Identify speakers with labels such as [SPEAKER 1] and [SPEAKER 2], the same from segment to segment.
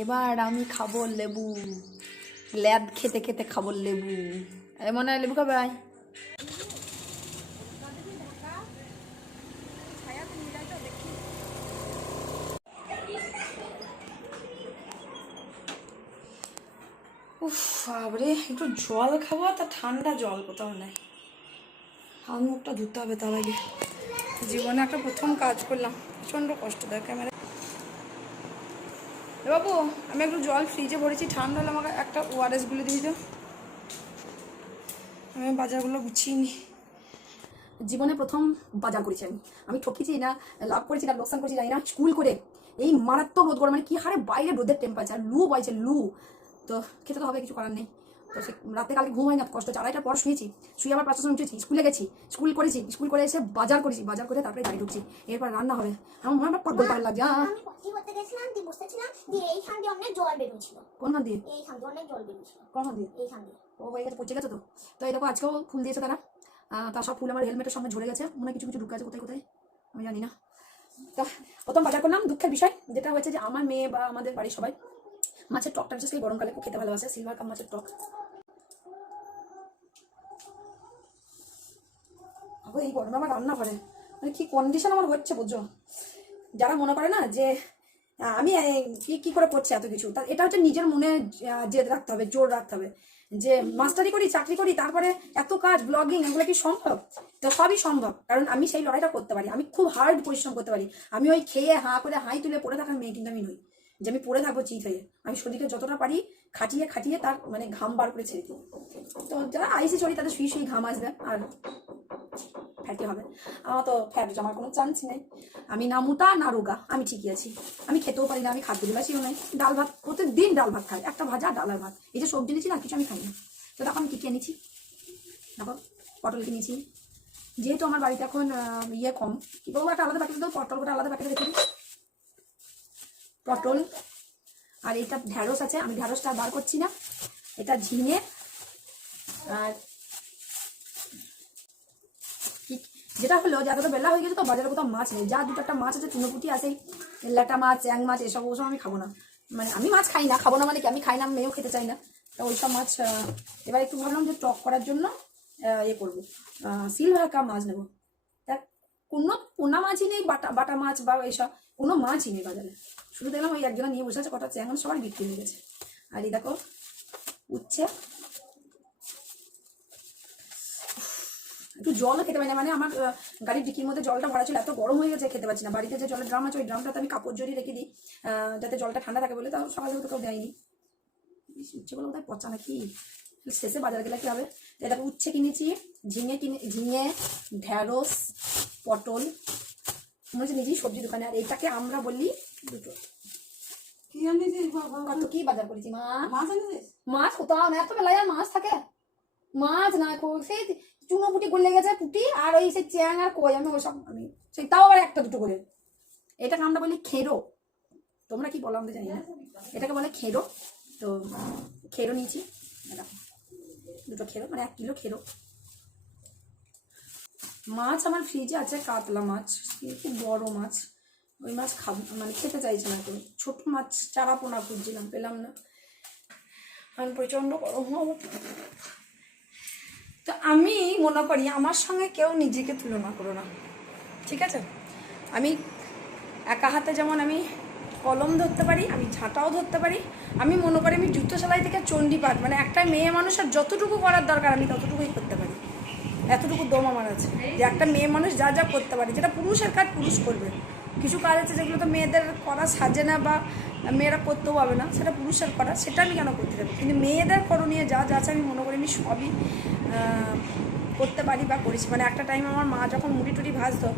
[SPEAKER 1] এবার আমি খাব লেবু। ল্যাদ খেতে খেতে খাব লেবু। মনে হয় লেবু খাবে। উফ বাবরে একটু জল খাব তা ঠান্ডা জল কোথাও নাই। হাত মুখটা ধুতে হবে তার আগে। জীবনে একটা প্রথম কাজ করলাম, প্রচণ্ড কষ্ট দেয় ক্যামেরা বাবু, আমি একটু জল ফ্রিজে ভরেছি, ঠান্ডা হলে আমাকে একটা ওয়ারেসগুলো দিয়ে দাও। আমি বাজারগুলো গুছিয়ে জীবনে প্রথম বাজার করেছি আমি। আমি ঠকেছি না, লাভ করেছি না, লোকসান করেছি, জানি না, স্কুল করে। এই মারাত্মক রোদ গরম মানে কি হারে বাইরে রোদের টেম্পারেচার লু বইছে, লু। তো খেতে তো হবে, কিছু করার নেই। তো সে রাতে কালকে ঘুম হয় না কষ্ট হচ্ছে। আড়াইটার পর শুয়েছি শুয়ে আবার পাঁচটার সময় উঠেছি স্কুলে গেছি স্কুল করেছি স্কুল করে এসে বাজার করেছি বাজার করে তারপরে গাড়ি ঢুকছি। এরপর রান্না হবে। আমার মনে হয় পাগল লাগছে
[SPEAKER 2] আমি পটি করতে গেছিলাম দিয়ে বসেছিলাম দিয়ে এইখান দিয়ে অনেক জল বেরোচ্ছিল।
[SPEAKER 1] কোনখান দিয়ে?
[SPEAKER 2] এইখান দিয়ে অনেক জল বেরোচ্ছিল।
[SPEAKER 1] কোনখান দিয়ে?
[SPEAKER 2] এইখান দিয়ে।
[SPEAKER 1] ও হয়ে গেছে পচে গেছে তো? তো এই আজকেও ফুল দিয়েছে তারা। তার সব ফুল আমার হেলমেটের সঙ্গে ঝরে গেছে। মনে কিছু কিছু ঢুকে আছে কোথায় কোথায়? আমি জানি না। তো প্রথম বাজার করলাম দুঃখের বিষয় যেটা হয়েছে যে আমার মেয়ে বা আমাদের বাড়ির সবাই মাছের টকটা বিশেষ করে গরমকালে খুব খেতে ভালোবাসে সিলভার কাপ মাছের টক। এই গরমে আমার রান্না করে মানে কি কন্ডিশন আমার হচ্ছে বুঝছ? যারা মনে করে না যে আমি কি কি করে করছি এত কিছু, তা এটা হচ্ছে নিজের মনে জেদ রাখতে হবে, জোর রাখতে হবে। যে মাস্টারি করি, চাকরি করি, তারপরে এত কাজ ব্লগিং এগুলো কি সম্ভব? তো সবই সম্ভব, কারণ আমি সেই লড়াইটা করতে পারি, আমি খুব হার্ড পরিশ্রম করতে পারি। আমি ওই খেয়ে হাঁ করে হাই তুলে পড়ে থাকার মেয়ে কিন্তু আমি নই। যে আমি পড়ে থাকব চিত হয়ে। আমি শরীরকে যতটা পারি খাটিয়ে খাটিয়ে তার মানে ঘাম বার করে ছেড়ে দিই। তো যারা আইসি শরীর তাদের শুয়ে শুয়ে ঘাম আসবে আর ফ্যাটি হবে। আমার তো ফ্যাট জমার কোনো চান্স নেই। আমি না মোটা, না রোগা, আমি ঠিকই আছি। আমি খেতেও পারি না, আমি খাদ্য বিলাসীও নাই ডাল ভাত, প্রত্যেকদিন ডাল ভাত খাই। একটা ভাজা ডাল আর ভাত। এই যে সবজি নিয়েছি না কিছু আমি খাই না তো দেখো আমি কী কিনেছি দেখো, পটল কিনেছি। যেহেতু আমার বাড়িতে এখন ইয়ে কম, কি বলব, একটা আলাদা প্যাকেট দেবো, পটল গোটা আলাদা প্যাকেটে রেখে দিই। পটল। আর এটা ঢ্যাঁড়স আছে, আমি ঢ্যাঁড়সটা বার করছি না। এটা ঝিঙে আর যেটা হলো, যে এত বেলা হয়ে গেছে তো বাজারে কোথাও মাছ নেই। যা দুটো একটা মাছ আছে, চুনোপুটি আছে, ল্যাটা মাছ, চ্যাং মাছ, এসব ওসব আমি খাব না। মানে আমি মাছ খাই না, খাব না মানে কি, আমি খাই না মেয়েও খেতে চাই না। তো ওইসব মাছ এবার একটু ভাবলাম যে টক করার জন্য ইয়ে করব। সিলভার কাপ মাছ নেব। দেখ কোনো পোনা মাছই নেই, বাটা বাটা মাছ বা এইসব। কোনো মাছই নেই বাজারে। শুধু দেখলাম ওই একজনা নিয়ে বসে আছে, কটা চ্যাং সবাই বিক্রি হয়ে গেছে। আর এই দেখো, উচ্ছে। একটু জলও খেতে পারি না মানে আমার গাড়ির ডিকির মধ্যে জলটা ভরা ছিল, এত গরম হয়ে গেছে, খেতে পারছি না। বাড়িতে যে জলের ড্রাম আছে, ওই ড্রামটাতে আমি কাপড় জড়িয়ে রেখে দিই যাতে জলটা ঠান্ডা থাকে বলে, তাও সকালে তো কেউ দেয়নি। উচ্ছেগুলো কোথায় পচা নাকি? শেষে বাজার গেলে কি হবে? এটা উচ্ছে কিনেছি, ঝিঙে কিনে, ঝিঙে, ঢ্যাঁড়স, পটল মনে হচ্ছে নিজেই সবজি দোকানে আর এটাকে আমরা বলি দুটো। কত কি বাজার করেছি মা?
[SPEAKER 3] মাছ
[SPEAKER 1] মাছ কোথাও না এত বেলায় মাছ থাকে। মাছ না সেই চুনো পুটি গলে গেছে পুটি আর ওই সেই চ্যাং আর কই আমি ওসব আমি সেই তাও আবার একটা দুটো করে। এটাকে আমরা বলি খেরো। তোমরা কি বলো আমাদের জানি না এটাকে বলে খেরো। তো খেরো নিয়েছি। দুটো খেরো মানে এক কিলো খেরো। মাছ আমার ফ্রিজে আছে, কাতলা মাছ খুব বড় মাছ। ওই মাছ খাব মানে খেতে চাইছে না কেউ ছোট মাছ চারা পোনা খুঁজছিলাম, পেলাম না। আমি প্রচণ্ড গরম হব। তো আমি মনে করি, আমার সঙ্গে কেউ নিজেকে তুলনা করো না। ঠিক আছে? আমি একা হাতে যেমন আমি কলম ধরতে পারি, আমি ঝাঁটাও ধরতে পারি। আমি মনে করি আমি জুতো সেলাই থেকে চণ্ডীপাঠ মানে একটা মেয়ে মানুষের যতটুকু করার দরকার, আমি ততটুকুই করতে পারি। এতটুকু দম আমার আছে যে একটা মেয়ে মানুষ যা যা করতে পারে, যেটা পুরুষের কাজ পুরুষ করবে। কিছু কাজ আছে যেগুলো তো মেয়েদের করা সাজে না বা মেয়েরা করতেও পাবে না, সেটা পুরুষের করা, সেটা আমি কেন করতে পারি কিন্তু মেয়েদের করণীয় যা যা আছে আমি মনে করি আমি সবই করতে পারি বা করেছি। মানে একটা টাইম আমার মা যখন মুড়ি টুড়ি ভাজতো,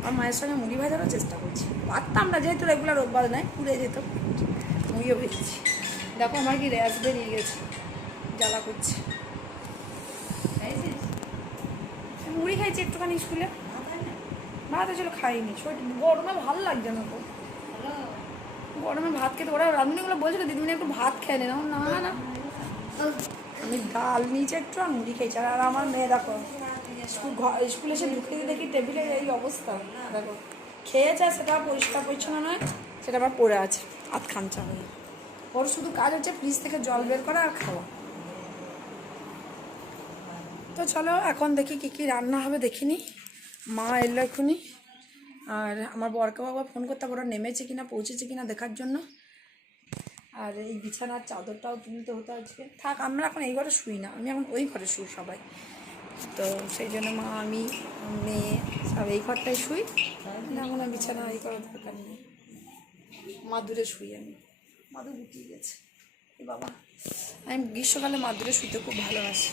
[SPEAKER 1] আমার মায়ের সঙ্গে মুড়ি ভাজারও চেষ্টা করছি। পারতাম না, যেহেতু রেগুলার অভ্যাস নয়, পুড়ে যেত, মুড়িও ভেজেছি। দেখো, আমার কি র্যাশ বেরিয়ে গেছে, জ্বালা করছে। মুড়ি খাইছি একটুখানি স্কুলে। ভাত ছিল খাইনি। গরমে ভালো লাগছে না তো। গরমে ভাত খেতে, ওরা রাঁধুনিগুলো বলছিল দিদিমণি একটু ভাত খেয়ে নে। না না। আমি ডাল নিয়েছি একটু আর মুড়ি খেয়েছি। আর আমার মেয়ে দেখো ঘর স্কুলে এসে ঢুকে দেখি টেবিলে এই অবস্থা। দেখো, খেয়েছে সেটা পরিষ্কার পরিচ্ছন্ন নয়, সেটা আমার পড়ে আছে আধ খামচা হয়ে। ওর শুধু কাজ হচ্ছে ফ্রিজ থেকে জল বের করা আর খাওয়া। তো চলো, এখন দেখি কী কী রান্না হবে, দেখিনি। মা এলো এখনই। আর আমার বরকা বাবা ফোন করতে ওরা নেমেছে কিনা, পৌঁছেছে কিনা দেখার জন্য। আর এই বিছানার চাদরটাও তুলতে হতো আজকে। থাক, আমরা এখন এই ঘরে শুই না, আমি এখন ওই ঘরে শুই সবাই। তো সেই জন্য মা, আমি, মেয়ে, সব এই ঘরটাই শুই। না এখন বিছানা এই করার দরকার নেই। মাদুরে শুই আমি। মাদুর লুটিয়ে গেছে। বাবা, আমি গ্রীষ্মকালে মাদুরে শুতে খুব ভালোবাসি।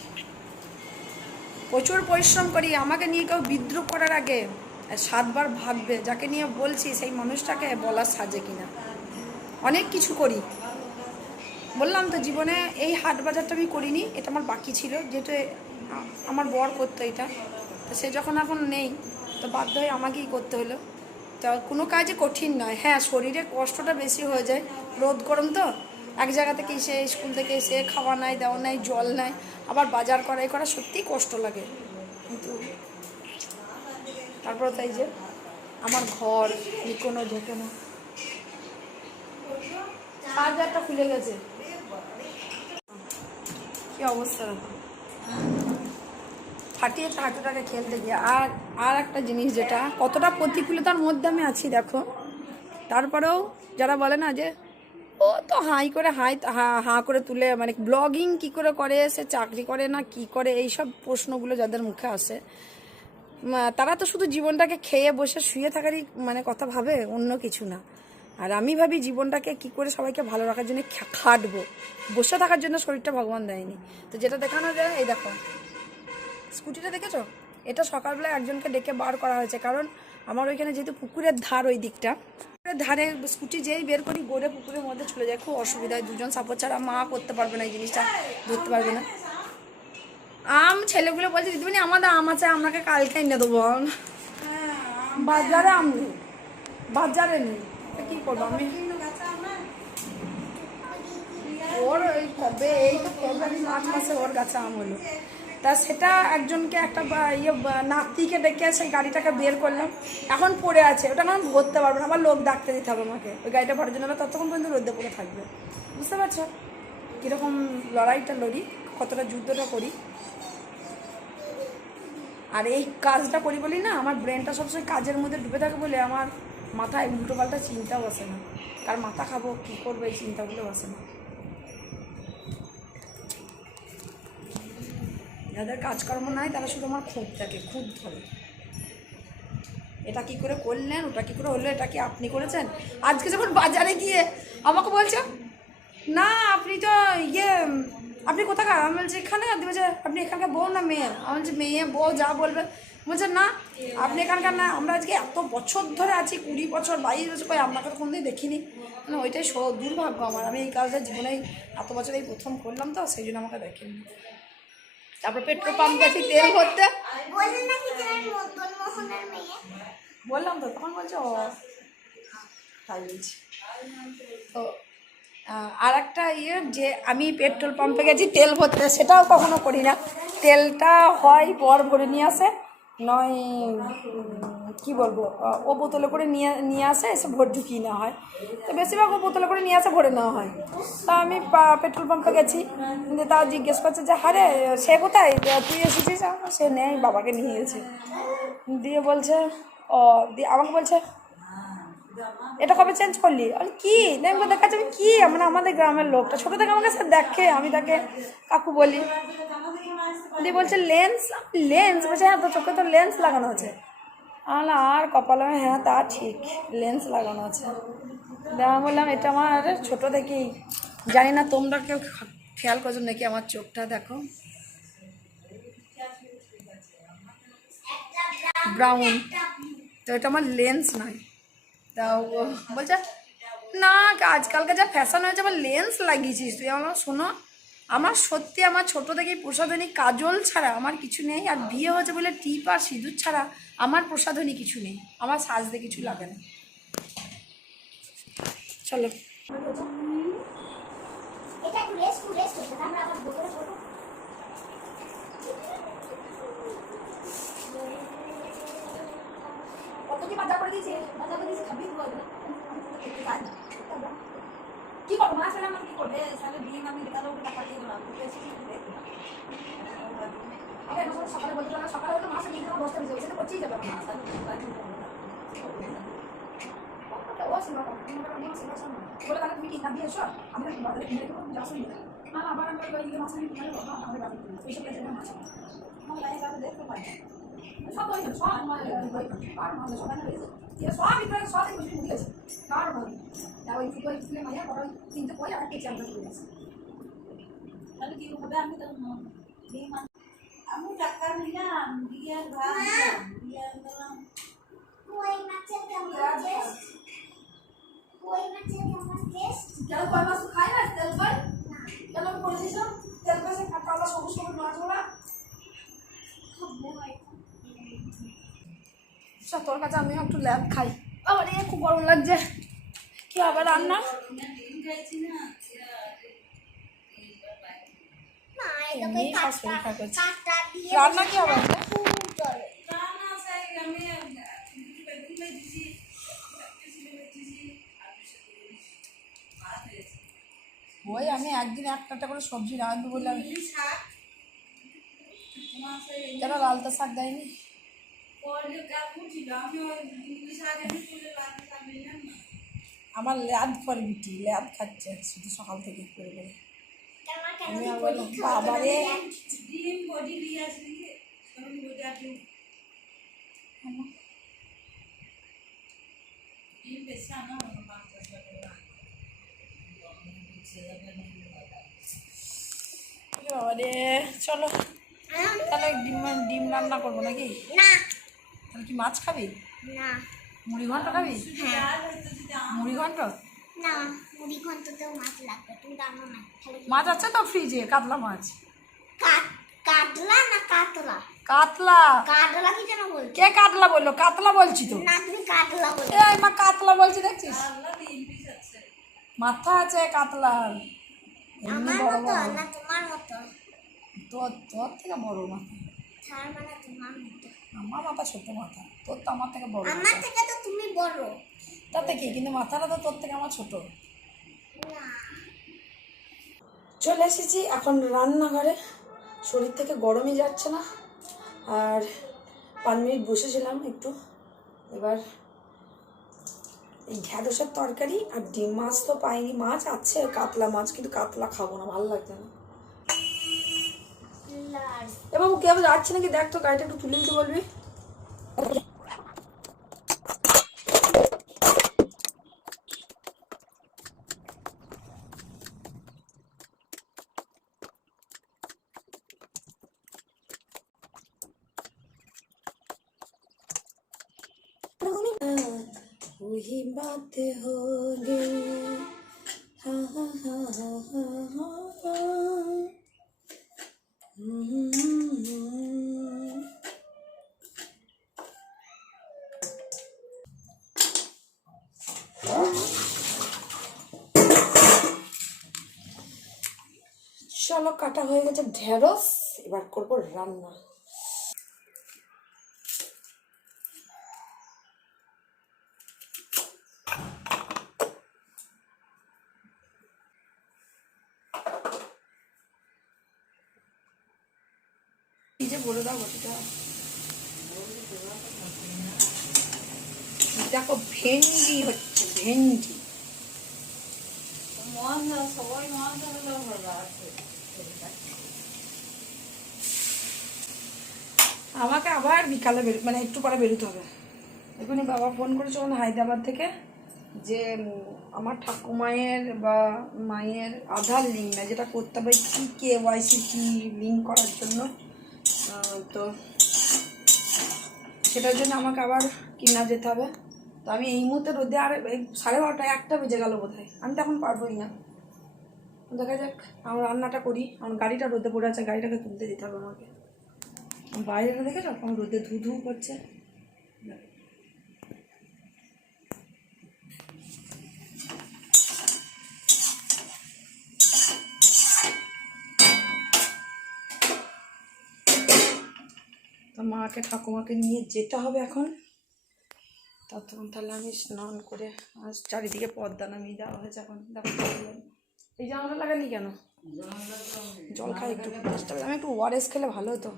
[SPEAKER 1] প্রচুর পরিশ্রম করি, আমাকে নিয়ে কেউ বিদ্রুপ করার আগে সাতবার ভাববে, যাকে নিয়ে বলছি সেই মানুষটাকে বলার সাজে কিনা। অনেক কিছু করি। বললাম তো, জীবনে এই হাট বাজারটা আমি করিনি, এটা আমার বাকি ছিল, যেহেতু আমার বর করতো এটা। তো সে যখন এখন নেই, তো বাধ্য হয়ে আমাকেই করতে হলো। তো কোনো কাজই কঠিন নয়। হ্যাঁ শরীরে কষ্টটা বেশি হয়ে যায়, রোদ গরম তো এক জায়গা থেকে এসে, স্কুল থেকে এসে খাওয়া নাই, দেওয়া নাই, জল নাই, আবার বাজার করাই করা সত্যিই কষ্ট লাগে। কিন্তু তারপর তাই যে আমার ঘর কোনো ঢোকানো চার্জারটা খুলে গেছে। কি অবস্থা দেখো ফাটিয়েছে হাঁটুটাকে খেলতে গিয়ে। আর আর একটা জিনিস যেটা, কতটা প্রতিকূলতার মধ্যে আমি আছি দেখো। তারপরেও যারা বলে না যে ও তো হাই করে, হাই, হা করে তুলে মানে ব্লগিং কি করে করে, সে চাকরি করে না কি করে এই সব প্রশ্নগুলো যাদের মুখে আসে। তারা তো শুধু জীবনটাকে খেয়ে বসে শুয়ে থাকারই মানে কথা ভাবে, অন্য কিছু না। আর আমি ভাবি জীবনটাকে কি করে সবাইকে ভালো রাখার জন্য খাটবো। বসে থাকার জন্য শরীরটা ভগবান দেয়নি। তো যেটা দেখানো যায়, এই দেখো। স্কুটিটা দেখেছ? এটা সকালবেলা একজনকে ডেকে বার করা হয়েছে। কারণ আমার ওইখানে যেহেতু পুকুরের ধার ওই দিকটা ধারে স্কুটি যেই বের করি, গড়ে পুকুরের মধ্যে চলে যায়। খুব অসুবিধা হয় দুজন সাপোর্ট ছাড়া মা করতে পারবে না এই জিনিসটা, ধরতে পারবে না। আম ছেলেগুলো বলছে, দিদিমণি, আমাদের আম আছে আপনাকে কালকে এনে দেবো বাজারে আম নেই। বাজারে নেই। কি করব আমি? ওর ওই কবে, এই তো ফেব্রুয়ারি মার্চ মাসে ওর গাছে আম হলো। তা সেটা একজনকে একটা ইয়ে নাতিকে ডেকে সেই গাড়িটাকে বের করলাম। এখন পড়ে আছে, ওটা কারণ ধরতে পারব না, আবার লোক ডাকতে দিতে হবে আমাকে। ওই গাড়িটা ভরার জন্য ততক্ষণ পর্যন্ত রোদে পড়ে থাকবে। বুঝতে পারছ? কীরকম লড়াইটা লড়ি, কতটা যুদ্ধটা করি। আর এই কাজটা করি বলি না, আমার ব্রেনটা সবসময় কাজের মধ্যে ডুবে থাকে বলে আমার মাথায় উল্টো পাল্টা চিন্তা বসে না। কার মাথা খাব, কী করব, এই চিন্তাগুলো বসে না। যাদের কাজকর্ম নাই, তারা শুধু আমার খুঁত থাকে খুঁত ধরে এটা কি করে করলেন? ওটা কি করে হলো? এটা কি আপনি করেছেন? আজকে যখন বাজারে গিয়ে আমাকে বলছে, না, আপনি তো ইয়ে আপনি কোথাকার? আমি বলছি, এখানে আর বলছে, আপনি এখানকার বউ না মেয়ে? আমি বলছি, মেয়ে, বউ যা বলবে। বলছে, না, আপনি এখানকার না, আমরা আজকে এত বছর ধরে আছি, কুড়ি বছর, বাইশ বছর, কই আপনাকে তো কোনোদিন দেখিনি। না ওইটাই দুর্ভাগ্য আমার। আমি এই কাজটা জীবনেই এত বছর এই প্রথম করলাম তো, সেই জন্য আমাকে দেখেনি তারপর পেট্রোল পাম্প গেছি তেল ভরতে। বললাম তো তখন বলছে তাই বলছি। তো আর একটা ইয়ে যে আমি পেট্রোল পাম্পে গেছি তেল ভরতে সেটাও কখনো করি না। তেলটা হয় বর ভরে নিয়ে আসে নয় কি বলব ও বোতলে করে নিয়ে নিয়ে আসে, এসে ভোট ঢুকিয়ে নেওয়া হয়। তো বেশিরভাগ ও বোতলে করে নিয়ে আসে ভরে নেওয়া হয়। তা আমি পেট্রোল পাম্পে গেছি। কিন্তু তাও জিজ্ঞেস করছে যে, হারে, সে কোথায়? তুই এসেছিস? সে নেই, বাবাকে নিয়ে গেছে। দিয়ে বলছে, ও, দিয়ে আমাকে বলছে, এটা কবে চেঞ্জ করলি? আমি কি? আমি দেখাচ্ছি আমি কি? মানে আমাদের গ্রামের লোকটা। ছোটো থেকে আমাকে স্যার দেখে, আমি তাকে কাকু বলি। দিয়ে বলছে লেন্স লেন্স বলছে হ্যাঁ তো চোখে তো লেন্স লাগানো আছে। আর কপালে হ্যাঁ তা ঠিক লেন্স লাগানো আছে। আমি বললাম, এটা আমার ছোটো থেকেই জানি না তোমরা কেউ খেয়াল করছ নাকি আমার চোখটা, দেখো। ব্রাউন তো এটা আমার লেন্স নয়। তা বলছে, না আজকালকে যা ফ্যাশন হয়েছে আমার লেন্স লাগিয়েছিস। তুই আমার শোনো। আমার সত্যি আমার ছোটো থেকেই প্রসাধনী কাজল ছাড়া আমার কিছু নেই, আর বিয়ে হয়েছে বলে টিপ আর সিঁদুর ছাড়া আমার প্রসাধনী কিছু নেই, আমার সাজতে কিছু লাগে না। চলো। কত কি করে দিয়েছে? করে দিয়েছে, খাবি? না কি করব? মাছ পেলাম কি করবে? তাহলে ডিম আমি তাহলে ওকে টাকা দিয়ে দিলাম। বেশি কিছু দেখব না। সকালে বলতে সকালে হয়তো মাছ নিয়ে যাব দশটা বেজে সেটা করছেই যাবে ও সেবা বলো, তাহলে তুমি না দিয়ে এসো আমি বাজারে কিনে দেবো না না মাছ নিয়ে কিনে দেবো বাড়ি এইসব আমার যাবে দেখতে পাই সব ওই সব আমার আর মাছ সব এনে দিয়েছে দিয়ে সব ভিতরে সব কিছু ঢুকে গেছে কার বল তা ওই ফুটো ফুলে মাইয়া বড় তিনটে কই আর একটা চামড়া ঢুকে গেছে
[SPEAKER 3] তাহলে কি হবে আমি তো ডিম আন- আমি টাকা নিলাম দিয়ে ভাত দিলাম, দিয়ে দিলাম
[SPEAKER 2] কই মাছের কেমন টেস্ট কই মাছের কেমন টেস্ট
[SPEAKER 1] কেন কয় মাছ তো খাই না তেল কয়
[SPEAKER 2] না
[SPEAKER 1] কেন করে দিছ তেল কয় সে কাটা সবুজ সবুজ মাছগুলা
[SPEAKER 2] খাব হয়তো
[SPEAKER 1] আচ্ছা তোর কাছে আমিও একটু ল্যাব খাই। আবার এ খুব গরম লাগছে। কি হবে রান্না? কি হবে? ওই আমি একদিন একটা করে সবজি রাঁধবো বললাম কেন লালতা শাক দেয়নি? আমার ল্যাব করে বিটি ল্যাব খাচ্ছে, শুধু সকাল থেকে করে করে। আমি চলো। তাহলে ডিম ডিম রান্না করব নাকি? তাহলে কি মাছ খাবি?
[SPEAKER 2] না।
[SPEAKER 1] মুড়ি ঘন্ট খাবি?
[SPEAKER 2] হ্যাঁ।
[SPEAKER 1] মুড়ি ঘন্ট?
[SPEAKER 2] না মুড়ি ঘন্টতেও মাছ লাগবে তুমি জানো না
[SPEAKER 1] মাছ আছে তো ফ্রিজে কাতলা মাছ।
[SPEAKER 2] কাতলা না কাতলা?
[SPEAKER 1] কাতলা।
[SPEAKER 2] কাতলা কি যেন বলছো?
[SPEAKER 1] কে কাতলা বলল? কাতলা বলছি তো।
[SPEAKER 2] না তুমি কাতলা বলো
[SPEAKER 1] এই মা কাতলা বলছি দেখছিস? মাথা আছে কাতলার। এমনি বড়
[SPEAKER 2] না তোমার মতো?
[SPEAKER 1] তোর তোর থেকে বড় মাথা
[SPEAKER 2] তার মানে তোমার মতো।
[SPEAKER 1] আমার মাথা ছোট মাথা তোর তো আমার থেকে বড়
[SPEAKER 2] আমার থেকে তো তুমি বড়।
[SPEAKER 1] তাতে কি? কিন্তু মাথাটা তো তোর থেকে আমার ছোট। চলে এসেছি এখন রান্নাঘরে। শরীর থেকে গরমই যাচ্ছে না। আর পাঁচ মিনিট বসেছিলাম একটু। এবার এই ঢ্যাঁড়সের তরকারি আর ডিম মাছ তো পাইনি। মাছ আছে কাতলা মাছ কিন্তু কাতলা খাব না ভালো লাগছে না। এ বাবু কে আবার যাচ্ছে নাকি দেখ তো গাড়িটা একটু তুলে দিতে বলবি वही बात हो गई কাটা হয়ে গেছে ঢেঁড়স এবার করব রান্না। কি যে বলে দাও দেখো ভেন্ডি হচ্ছে ভেন্ডি।
[SPEAKER 3] মজা সবাই মজা হলো ভালো আছে
[SPEAKER 1] আমাকে আবার বিকালে বেরো মানে একটু পরে বেরোতে হবে। এখনই বাবা ফোন করেছে ওখানে হায়দ্রাবাদ থেকে যে আমার ঠাকুমায়ের বা মায়ের আধার লিঙ্ক না, যেটা করতে হবে কি কে ওয়াইসি কি লিঙ্ক করার জন্য তো সেটার জন্য আমাকে আবার কিনা যেতে হবে। তো আমি এই মুহূর্তে রোদে আর সাড়ে বারোটা, একটা বেজে গেল বোধ আমি তো এখন পারবোই না। দেখা যাক, আমার রান্নাটা করি। আমার গাড়িটা রোদে পড়ে আছে, গাড়িটাকে তুলতে যেতে হবে আমাকে। বাইরেটা দেখে যাও কেমন রোদে ধু ধু করছে। তো মাকে, ঠাকুমাকে নিয়ে যেতে হবে এখন। ততক্ষণ তাহলে আমি স্নান করে আর চারিদিকে পর্দা নামিয়ে দেওয়া হয়েছে এখন। দেখো। এই জামাটা লাগানি কেন? জল খাই একটু চেষ্টা। আমি একটু ওয়ারেস খেলে ভালো হতো।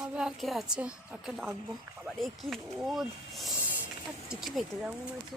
[SPEAKER 1] হবে আর কে আছে? কাকে ডাকবো? আবার এ কি রোদ আর টিকি পেতে যাব মনে হচ্ছে।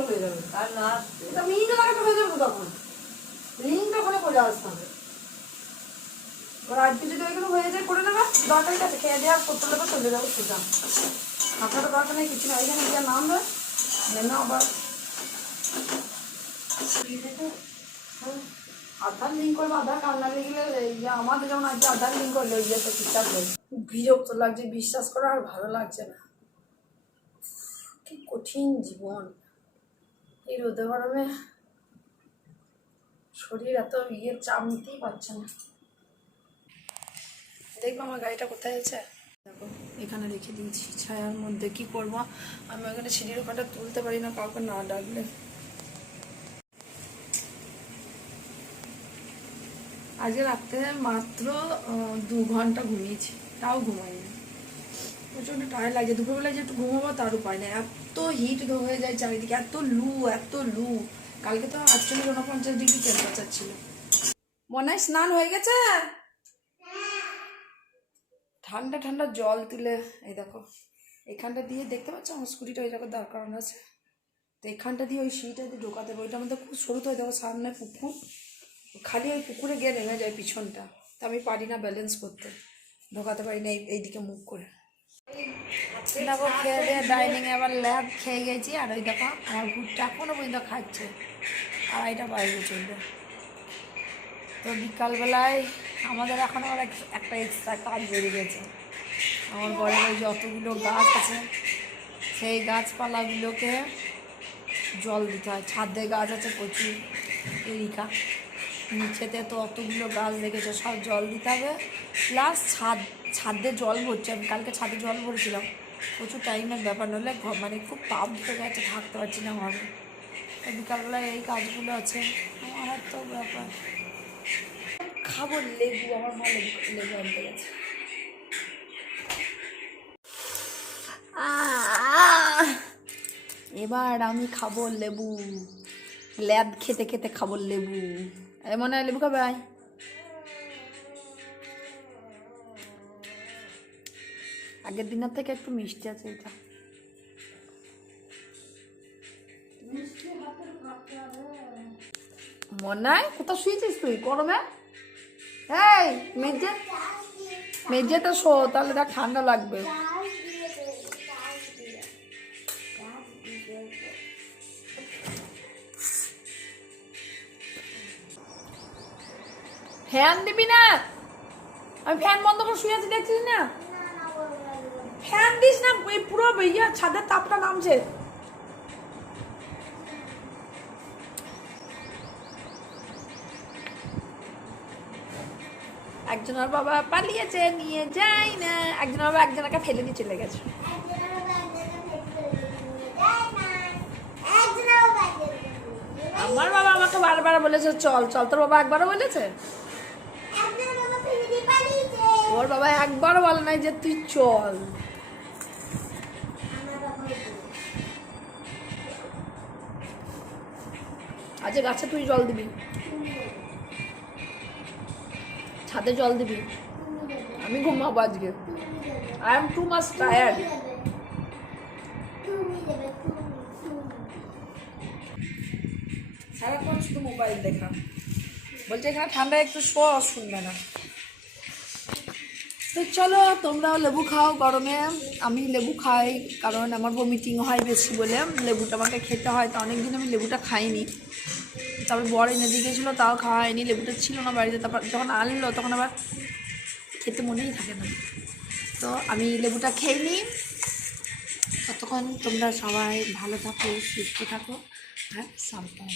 [SPEAKER 1] হয়ে যাবে
[SPEAKER 3] আর না
[SPEAKER 1] এটা করে আসতে হবে যদি ওইগুলো হয়ে যায় করে নেবে দরকার নেবে চলে যাব সোজা মাথাটা দরকার নেই কিছু না এখানে গিয়ে নামবে নেমে আবার আধার লিঙ্ক করবে, আধার কার্ড না গেলে আমাদের যেমন আজকে আধার লিঙ্ক করলে ইয়ে তো ঠিকঠাক বিরক্ত লাগছে, বিশ্বাস করা আর ভালো লাগছে না। কি কঠিন জীবন। এই রোদে গরমে শরীর এত ইয়ে চাপ নিতেই পারছে না। দেখব আমার গাড়িটা কোথায় আছে। দেখো, এখানে রেখে দিয়েছি ছায়ার মধ্যে। কি করব? আমি ওখানে সিঁড়ির ওখানটা তুলতে পারি না, কাউকে না ডাকলে। আজকে রাত্রে মাত্র দু ঘণ্টা ঘুমিয়েছি। তাও ঘুমাইনি প্রচণ্ড টায়ার লাগছে। দুপুরবেলায় যে একটু ঘুমাবো তার উপায় নেই। এত হিট হয়ে যায় চারিদিকে, এত লু এত লু। কালকে তো আটচল্লিশ উনপঞ্চাশ ডিগ্রি টেম্পারেচার ছিল। মনে হয় স্নান হয়ে গেছে? ঠান্ডা ঠান্ডা জল তুলে, এই দেখো, এখানটা দিয়ে দেখতে পাচ্ছ? আমার স্কুটিটা ওই জায়গায় দাঁড় করানো আছে। তো এখানটা দিয়ে ওই সিঁড়িটা দিয়ে ঢোকাতে হবে। ওইটা আমাদের খুব সরু তো দেখো, সামনে পুকুর। খালি ওই পুকুরে গিয়ে নেমে যায় পিছনটা। তা আমি পারি না ব্যালেন্স করতে। ঢোকাতে পারি না এই এইদিকে মুখ করে। দেখো, খেয়ে দিয়ে ডাইনিংয়ে আবার ল্যাব খেয়ে গেছি, আর ওই দেখো, আমার ভুটটা এখনও পর্যন্ত খাচ্ছে। আড়াইটা বাইরে চলবে। তো বিকালবেলায় আমাদের এখন আবার একটা এক্সট্রা কাজ বেড়ে গেছে। আমার ঘরের ওই যতগুলো গাছ আছে, সেই গাছপালাগুলোকে জল দিতে হয়। ছাদে গাছ আছে প্রচুর, এরিকা। নিচেতে তো অতগুলো গাছ দেখেছে, সব জল দিতে হবে। প্লাস ছাদ, ছাদে জল ভরছে, আমি কালকে ছাদে জল ভরেছিলাম। প্রচুর টাইমের ব্যাপার নলে মানে খুব তাপ ধরে গেছে, থাকতে পারছি না ঘরে। তো বিকালবেলায় এই কাজগুলো আছে, আমার তো ব্যাপার। খাব লেবু, আমার মা লেবু লেবু আনতে গেছে। এবার আমি খাব লেবু। ল্যাব খেতে খেতে খাব লেবু। মনে হয় লেবু খাবে আয় আগের দিনের থেকে একটু মিষ্টি আছে এটা। মনে হয় কোথাও শুয়েছিস তুই? গরমে? এই মেজে মেজেতে শো তাহলে দেখ ঠান্ডা লাগবে। ফ্যান দিবি না? আমি ফ্যান বন্ধ করে শুয়ে আছি, দেখছিস না? ফ্যান দিস না পুরো ইয়ে ছাদের তাপটা নামছে। একজনের বাবা পালিয়েছে, নিয়ে যাই না। একজনের বাবা একজনকে ফেলে দিয়ে চলে গেছে। আমার বাবা আমাকে বারবার বলেছে, চল চল। তোর বাবা একবারও বলেছে? ওর বাবা একবারও বলে নাই যে তুই চল। আজ গাছে তুই জল দিবি। ছাদে জল দিবি। আমি ঘুমাবো আজকে। I
[SPEAKER 2] am too much tired
[SPEAKER 1] সারাক্ষণ শুধু মোবাইল দেখা। বলছে, এখানে ঠান্ডা একটু শো শুনবে না। তো চলো তোমরাও লেবু খাও গরমে। আমি লেবু খাই, কারণ আমার ভমিটিং হয় বেশি বলে। লেবুটা আমাকে খেতে হয়, তো অনেকদিন আমি লেবুটা খাইনি। তবে বর এনে দিয়ে তাও খাওয়া হয়নি। লেবুটা ছিল না বাড়িতে, তারপর যখন আনলো, তখন আবার খেতে মনেই থাকে না। তো আমি লেবুটা খেয়ে নিই ততক্ষণ তোমরা সবাই ভালো থাকো, সুস্থ থাকো হ্যাঁ সাবধানে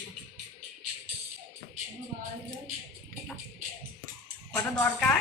[SPEAKER 1] কটা দরকার?